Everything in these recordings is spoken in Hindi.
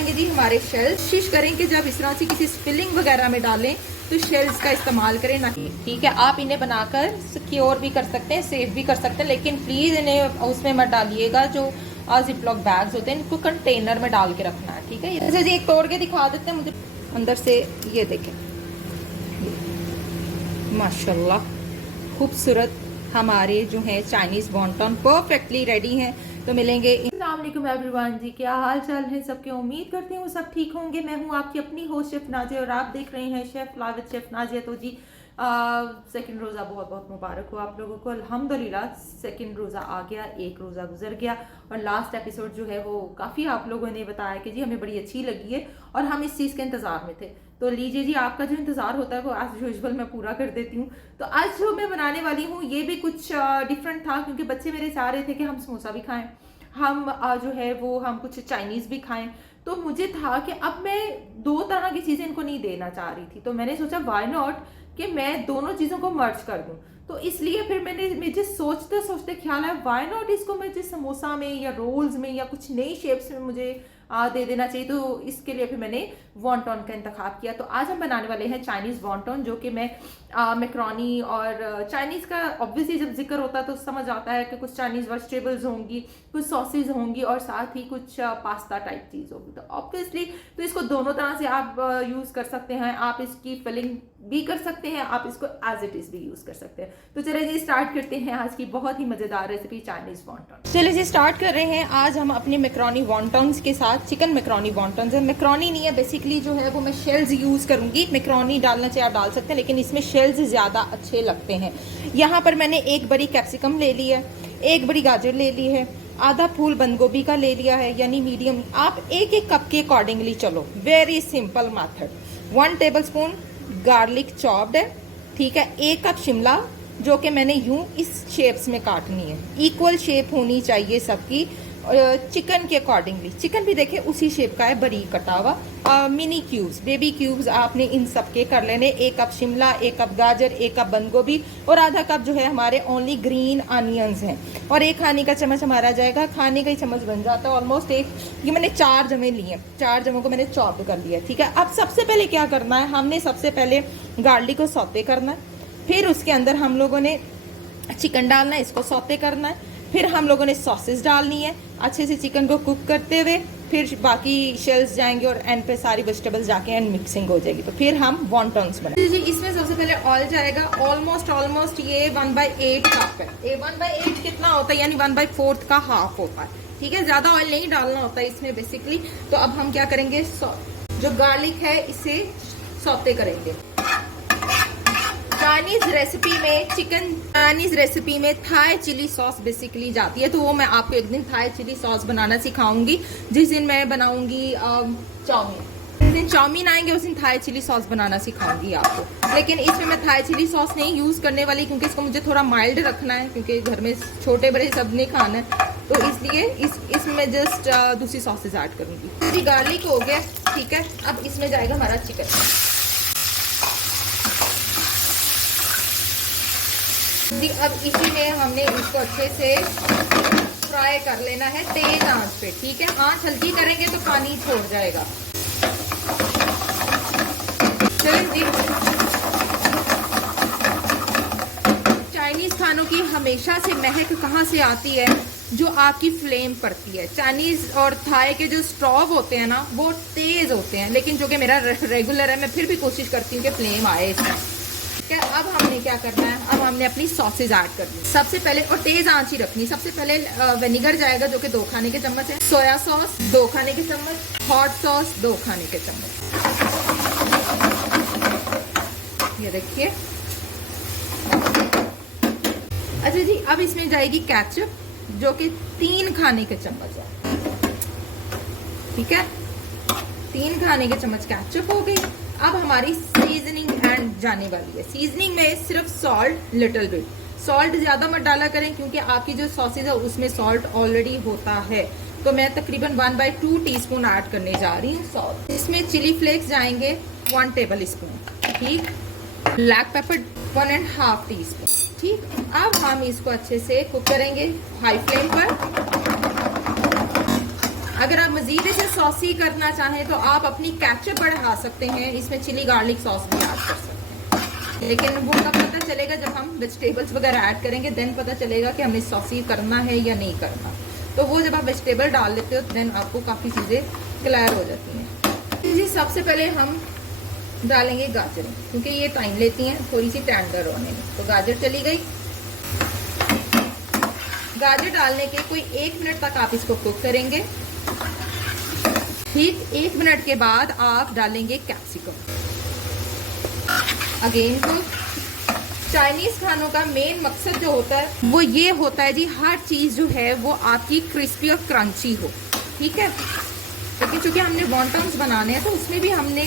जाएंगे जी हमारे शेल्स। कोशिश करें कि जब इस तरह से किसी फिलिंग वगैरह में डालें तो शेल्स का इस्तेमाल करें ना कि, ठीक है। आप इन्हें बनाकर सिक्योर भी कर सकते हैं, सेफ भी कर सकते हैं, लेकिन प्लीज़ इन्हें उसमें मत डालिएगा जो जिपलॉक बैग्स होते हैं, इनको कंटेनर में डाल के रखना है, ठीक है। जैसे जी एक तोड़ के दिखा देते हैं मुझे अंदर से, ये देखें माशाल्लाह खूबसूरत हमारे जो है चाइनीज़ वॉन्टन परफेक्टली रेडी हैं। तो मिलेंगे। अस्सलाम वालेकुम एवरीवन जी, क्या हाल चाल है सबके। उम्मीद करती हूँ सब ठीक होंगे। मैं हूँ आपकी अपनी होस्ट शेफ नाजिया और आप देख रहे हैं शेफ लाविद शेफ नाजिया। तो जी सेकंड रोज़ा बहुत बहुत मुबारक हो आप लोगों को। अल्हम्दुलिल्लाह सेकंड रोज़ा आ गया, एक रोज़ा गुजर गया और लास्ट एपिसोड जो है वो काफ़ी आप लोगों ने बताया कि जी हमें बड़ी अच्छी लगी है और हम इस चीज़ के इंतज़ार में थे। तो लीजिए जी, आपका जो इंतज़ार होता है वो एज यूजुअल मैं पूरा कर देती हूँ। तो आज जो मैं बनाने वाली हूँ ये भी कुछ डिफरेंट था, क्योंकि बच्चे मेरे चाह रहे थे कि हम समोसा भी खाएं, हम जो है वो हम कुछ चाइनीज़ भी खाएं। तो मुझे था कि अब मैं दो तरह की चीज़ें इनको नहीं देना चाह रही थी, तो मैंने सोचा व्हाई नॉट कि मैं दोनों चीज़ों को मर्ज कर दूं। तो इसलिए फिर मुझे सोचते सोचते ख्याल आया व्हाई नॉट इसको मुझे समोसा में या रोल्स में या कुछ नई शेप्स में मुझे दे देना चाहिए। तो इसके लिए फिर मैंने वॉन्टन का इंतखाब किया। तो आज हम बनाने वाले हैं चाइनीज़ वॉन्टन, जो कि मैं मैक्रोनी और चाइनीज़ का ऑब्वियसली जब जिक्र होता है तो समझ आता है कि कुछ चाइनीज़ वेजिटेबल्स होंगी, कुछ सॉसेज होंगी और साथ ही कुछ पास्ता टाइप चीज़ होगी। तो ऑब्वियसली तो इसको दोनों तरह से आप यूज़ कर सकते हैं। आप इसकी फिलिंग भी कर सकते हैं, आप इसको एज इट इज़ भी यूज़ कर सकते हैं। तो चलिए जी स्टार्ट करते हैं आज की बहुत ही मज़ेदार रेसिपी चाइनीज़ वॉन्टन। चलिए जी स्टार्ट कर रहे हैं। आज हम अपने मैक्रोनी वॉन्टन्स के साथ चिकन मैक्रोनी वॉन्टन्स है। मैक्रोनी नहीं है बेसिकली, जो है वो मैं शेल्स यूज़ करूँगी। मैक्रोनी डालना चाहिए आप डाल सकते हैं, लेकिन इसमें शेल्स ज़्यादा अच्छे लगते हैं। यहाँ पर मैंने एक बड़ी कैप्सिकम ले ली है, एक बड़ी गाजर ले ली है, आधा फूल बंद गोभी का ले लिया है, यानी मीडियम। आप एक एक कप के अकॉर्डिंगली चलो, very simple method. 1 tablespoon garlic chopped है, ठीक है। 1 कप शिमला, जो कि मैंने यूं इस शेप्स में काटनी है, इक्वल शेप होनी चाहिए सबकी। चिकन के अकॉर्डिंगली, चिकन भी देखे उसी शेप का है, बारीक कटा हुआ। मिनी क्यूब्स, बेबी क्यूब्स आपने इन सब के कर लेने। 1 कप शिमला, 1 कप गाजर, 1 कप बंद गोभी और आधा कप जो है हमारे ओनली ग्रीन अनियंस हैं। और 1 खाने का चम्मच हमारा जाएगा, खाने का ही चम्मच बन जाता है ऑलमोस्ट एक। ये मैंने 4 जमे लिए, 4 जमों को मैंने चॉप कर लिया, ठीक है। अब सबसे पहले क्या करना है, हमने सबसे पहले गार्लिक को सौते करना है, फिर उसके अंदर हम लोगों ने चिकन डालना है, इसको सौते करना है, फिर हम लोगों ने सॉसेस डालनी है अच्छे से चिकन को कुक करते हुए, फिर बाकी शेल्स जाएंगे और एंड पे सारी वेजिटेबल्स जाके एंड मिक्सिंग हो जाएगी। तो फिर हम वॉन्टन्स बनाएंगे जी। इसमें सबसे पहले ऑयल जाएगा, ऑलमोस्ट ये 1/8 कप है। ये 1/8 कितना होता है, यानी 1/4 का हाफ होता है, ठीक है। ज्यादा ऑयल नहीं डालना होता है इसमें बेसिकली। तो अब हम क्या करेंगे, जो गार्लिक है इसे सौते करेंगे। चाइनीज रेसिपी में थाई चिली सॉस बेसिकली जाती है, तो वो मैं आपको एक दिन थाई चिली सॉस बनाना सिखाऊंगी। जिस दिन मैं बनाऊंगी चाउमीन, जिस दिन चाउमीन आएंगे उस दिन थाई चिली सॉस बनाना सिखाऊंगी आपको। लेकिन इसमें मैं थाई चिली सॉस नहीं यूज़ करने वाली, क्योंकि इसको मुझे थोड़ा माइल्ड रखना है, क्योंकि घर में छोटे बड़े सब ने खाना है। तो इसलिए इसमें जस्ट दूसरी सॉसेज ऐड करूँगी। गार्लिक हो गया, ठीक है। अब इसमें जाएगा हमारा चिकन। अब इसी में हमने इसको अच्छे से फ्राई कर लेना है तेज आंच पे, ठीक है। आंच हल्की करेंगे तो पानी छोड़ जाएगा। चलिए, चाइनीज खानों की हमेशा से महक कहाँ से आती है, जो आपकी फ्लेम पड़ती है। चाइनीज और थाई के जो स्टोव होते हैं ना वो तेज होते हैं, लेकिन जो कि मेरा रेगुलर है, मैं फिर भी कोशिश करती हूँ कि फ्लेम आए इसमें। अब हमने क्या करना है, अब हमने अपनी सॉसेज ऐड करनी। सबसे पहले, और तेज आंच ही रखनी, सबसे पहले विनेगर जाएगा जो कि 2 खाने के चम्मच है, सोया सॉस 2 खाने के चम्मच, हॉट सॉस 2 खाने के चम्मच, ये देखिए। अच्छा जी, अब इसमें जाएगी केचप जो कि 3 खाने के चम्मच है, ठीक है। 3 खाने के चम्मच केचप हो गई। अब हमारी सीजनिंग एंड जाने वाली है। सीजनिंग में सिर्फ सॉल्ट, लिटिल बिट सॉल्ट, ज़्यादा मत डाला करें क्योंकि आपकी जो सॉसेज है उसमें सॉल्ट ऑलरेडी होता है। तो मैं तकरीबन 1/2 टीस्पून ऐड करने जा रही हूँ सॉल्ट। इसमें चिली फ्लेक्स जाएंगे 1 टेबल स्पून, ठीक। ब्लैक पेपर 1.5 टीस्पून, ठीक। अब हम इसको अच्छे से कुक करेंगे हाई फ्लेम पर। अगर आप मजीद इसे सॉसी करना चाहें तो आप अपनी केचप बढ़ा सकते हैं, इसमें चिली गार्लिक सॉस भी ऐड कर सकते हैं। लेकिन वो कब पता चलेगा, जब हम वेजिटेबल्स वगैरह ऐड करेंगे, देन पता चलेगा कि हमें सॉसी करना है या नहीं करना। तो वो जब आप वेजिटेबल डाल लेते हो देन आपको काफ़ी चीज़ें क्लियर हो जाती हैं। जी सबसे पहले हम डालेंगे गाजरें, क्योंकि ये टाइम लेती हैं थोड़ी सी टेंडर होने में। तो गाजर चली गई। गाजर डालने के कोई 1 मिनट तक आप इसको कुक करेंगे। ठीक 1 मिनट के बाद आप डालेंगे कैप्सिकम। Again cook. चाइनीज खानों का मेन मकसद जो होता है वो ये होता है जी, हर चीज़ जो है वो आपकी क्रिस्पी और क्रंची हो। ठीक है, लेकिन चूंकि हमने वॉन्टन्स बनाने हैं तो उसमें भी हमने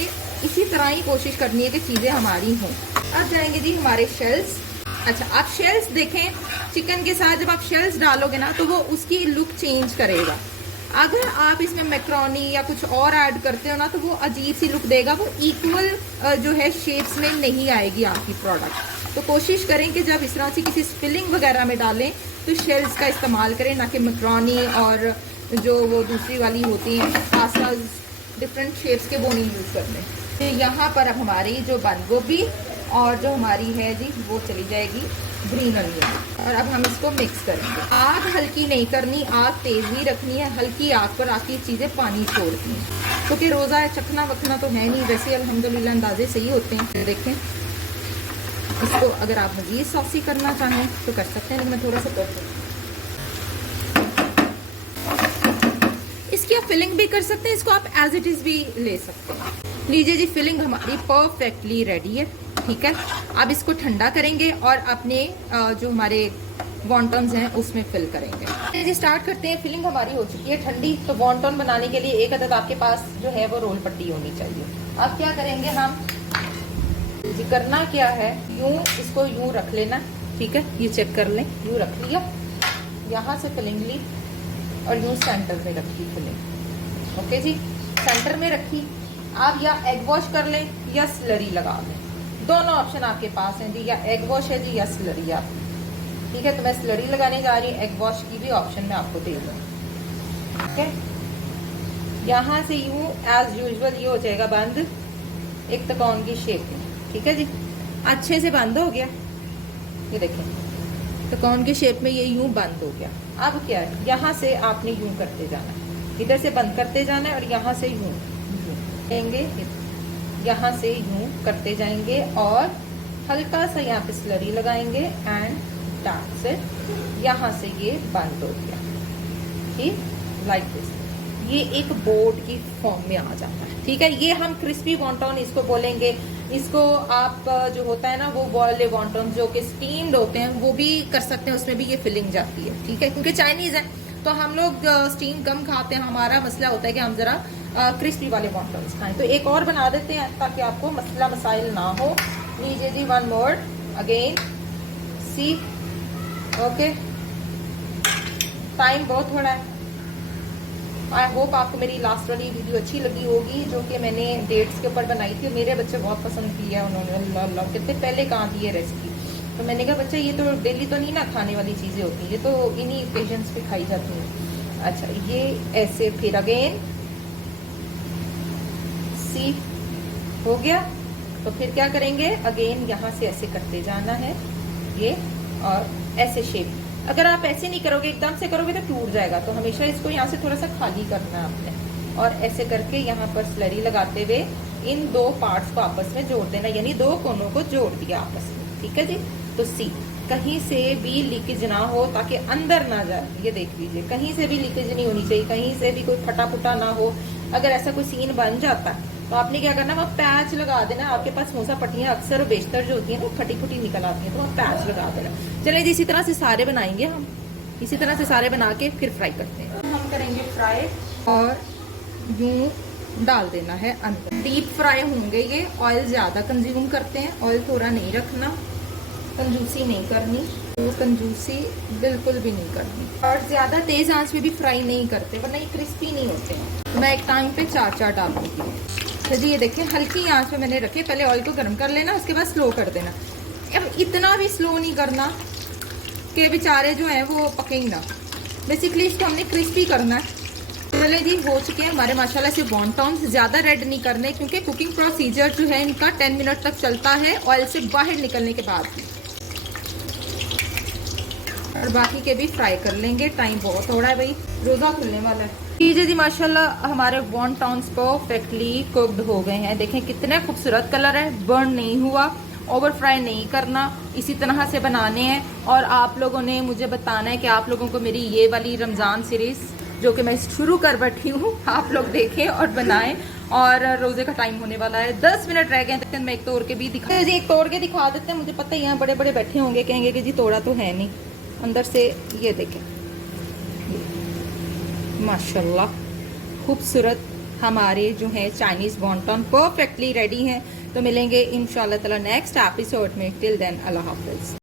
इसी तरह ही कोशिश करनी है कि चीज़ें हमारी हों। अब जाएंगे जी हमारे शेल्स। अच्छा, आप शेल्स देखें, चिकन के साथ जब आप शेल्स डालोगे ना तो वो उसकी लुक चेंज करेगा। अगर आप इसमें मैक्रोनी या कुछ और ऐड करते हो ना तो वो अजीब सी लुक देगा, वो इक्वल जो है शेप्स में नहीं आएगी आपकी प्रोडक्ट। तो कोशिश करें कि जब इस तरह से किसी फिलिंग वगैरह में डालें तो शेल्स का इस्तेमाल करें, ना कि मैक्रोनी और जो वो दूसरी वाली होती हैं पास्ता डिफरेंट शेप्स के, वो नहीं यूज़ करने। यहाँ पर अब हमारी जो बंद गोभी और जो हमारी है जी वो चली जाएगी ग्रीन अनियन, और अब हम इसको मिक्स करेंगे। आग हल्की नहीं करनी, आग तेज ही रखनी है। हल्की आग पर आपकी चीज़ें पानी छोड़ती हैं, क्योंकि रोज़ा है, चखना वखना तो है नहीं, वैसे अल्हम्दुलिल्लाह अंदाजे सही होते हैं। देखें, इसको अगर आप मज़ीद सॉसी करना चाहें तो कर सकते हैं, लेकिन मैं थोड़ा सा कर दूँ। इसकी आप फिलिंग भी कर सकते हैं, इसको आप एज इट इज़ भी ले सकते हैं। लीजिए जी, फिलिंग हमारी परफेक्टली रेडी है। ठीक है, अब इसको ठंडा करेंगे और अपने जो हमारे वॉन्टन्स हैं उसमें फिल करेंगे। जी स्टार्ट करते हैं। फिलिंग हमारी हो चुकी है ठंडी। तो वॉन्टन बनाने के लिए एक अदद आपके पास जो है वो रोल पट्टी होनी चाहिए। अब क्या करेंगे हम जी, करना क्या है, यूं इसको यूं रख लेना। ठीक है, ये चेक कर लें, यूं रख लिया, यहाँ से फिलिंग ली और यूं सेंटर में रखी फिलिंग। ओके जी, सेंटर में रखी। आप या एग वॉश कर लें या स्लरी लगा लें, दोनों ऑप्शन आपके पास हैं जी, या एग वॉश है जी या स्लरी आप। ठीक है, तो मैं स्लरी लगाने जा रही हूँ, एग वॉश की भी ऑप्शन मैं आपको दे दूँ। ठीक है, यहाँ से यूं एज यूजुअल ये हो जाएगा बंद, एक त्रिकोण की शेप में। ठीक है जी, अच्छे से बंद हो गया। ये देखें, त्रिकोण की शेप में ये यूं बंद हो गया। अब क्या है, यहाँ से आपने यूं करते जाना है, इधर से बंद करते जाना है और यहाँ से यूं लेंगे, यहाँ से यूं करते जाएंगे और हल्का सा यहाँ पे स्लरी लगाएंगे एंड दैट्स इट। यहाँ से ये बंद हो गया। ठीक, लाइक दिस, ये एक बोर्ड की फॉर्म में आ जाता है। ठीक है, ये हम क्रिस्पी वॉन्टन इसको बोलेंगे। इसको आप जो होता है ना वो वाले वॉन्टन जो कि स्टीम्ड होते हैं वो भी कर सकते हैं, उसमें भी ये फिलिंग जाती है। ठीक है, क्योंकि चाइनीज है तो हम लोग स्टीम कम खाते हैं। हमारा मसला होता है कि हम जरा क्रिस्पी वाले वॉन्टन्स खाएं। तो एक और बना देते हैं ताकि आपको मसला मसाइल ना हो। लीजिए जी, वन मोर अगेन सी। ओके, टाइम बहुत थोड़ा है। आई होप आपको मेरी लास्ट वाली वीडियो अच्छी लगी होगी, जो कि मैंने डेट्स के ऊपर बनाई थी। मेरे बच्चे बहुत पसंद किया है उन्होंने, अल्लाह कितने पहले कहाँ थी ये रेसिपी। तो मैंने कहा बच्चा ये तो डेली तो नहीं ना खाने वाली चीज़ें होती, ये तो इन्हीं ओकेजन्स पे खाई जाती हैं। अच्छा, ये ऐसे फिर अगेन सी हो गया। तो फिर क्या करेंगे, अगेन यहाँ से ऐसे करते जाना है ये, और ऐसे शेप। अगर आप ऐसे नहीं करोगे, एकदम से करोगे तो टूट जाएगा। तो हमेशा इसको यहाँ से थोड़ा सा खाली करना है आपने, और ऐसे करके यहाँ पर स्लरी लगाते हुए इन दो पार्ट्स को आपस में जोड़ देना, यानी दो कोनों को जोड़ दिया आपस में। ठीक है जी, तो सी, कहीं से भी लीकेज ना हो ताकि अंदर ना जाए। ये देख लीजिए, कहीं से भी लीकेज नहीं होनी चाहिए, कहीं से भी कोई फटा फुटा ना हो। अगर ऐसा कोई सीन बन जाता है तो आपने क्या करना, वो पैच लगा देना। आपके पास समोसा पट्टियाँ अक्सर बेशतर जो होती है ना फटी फुटी निकल आती हैं, तो वो पैच लगा देना। चलिए जी, इसी तरह से सारे बनाएंगे हम, इसी तरह से सारे बना के फिर फ्राई करते हैं। हम करेंगे फ्राई और यूं डाल देना है अंदर। डीप फ्राई होंगे ये, ऑयल ज़्यादा कंज्यूम करते हैं, ऑयल थोड़ा नहीं रखना, कंजूसी नहीं करनी, तो कंजूसी बिल्कुल भी नहीं करनी, और ज़्यादा तेज़ आंच पे भी फ्राई नहीं करते वरना ये क्रिस्पी नहीं होते हैं। मैं एक टाइम पे 4 डालूंगी। तो जी ये देखिए, हल्की आंच पे मैंने रखे, पहले ऑयल को गर्म कर लेना, उसके बाद स्लो कर देना। अब इतना भी स्लो नहीं करना कि बेचारे जो हैं वो पके ही ना। बेसिकली इसको हमने क्रिस्पी करना है। चले जी, हो चुके हैं हमारे माशाल्लाह से वॉन्टॉन्स। ज़्यादा रेड नहीं करने क्योंकि कुकिंग प्रोसीजर जो है इनका 10 मिनट तक चलता है ऑयल से बाहर निकलने के बाद ही। और बाकी के भी फ्राई कर लेंगे, टाइम बहुत हो रहा है भाई, रोज़ा खुलने वाला है। लीजिए जी, माशाल्लाह हमारे वॉन्टॉन्स परफेक्टली कुक्ड हो गए हैं। देखें कितने खूबसूरत कलर है, बर्न नहीं हुआ, ओवर फ्राई नहीं करना, इसी तरह से बनाने हैं। और आप लोगों ने मुझे बताना है कि आप लोगों को मेरी ये वाली रमज़ान सीरीज़ जो कि मैं शुरू कर बैठी हूँ, आप लोग देखें और बनाएं। और रोज़े का टाइम होने वाला है, 10 मिनट रह गए हैं। मैं एक तोड़ के भी दिखा जी, एक तोड़ के दिखा देते हैं। मुझे पता है यहाँ बड़े बड़े बैठे होंगे, कहेंगे कि जी तोड़ा तो है नहीं, अंदर से ये देखें माशाल्लाह खूबसूरत हमारे जो है चाइनीज़ वॉन्टॉन परफेक्टली रेडी हैं। तो मिलेंगे इंशाल्लाह ताला नेक्स्ट एपिसोड में। टिल देन अल्लाह हाफिज़।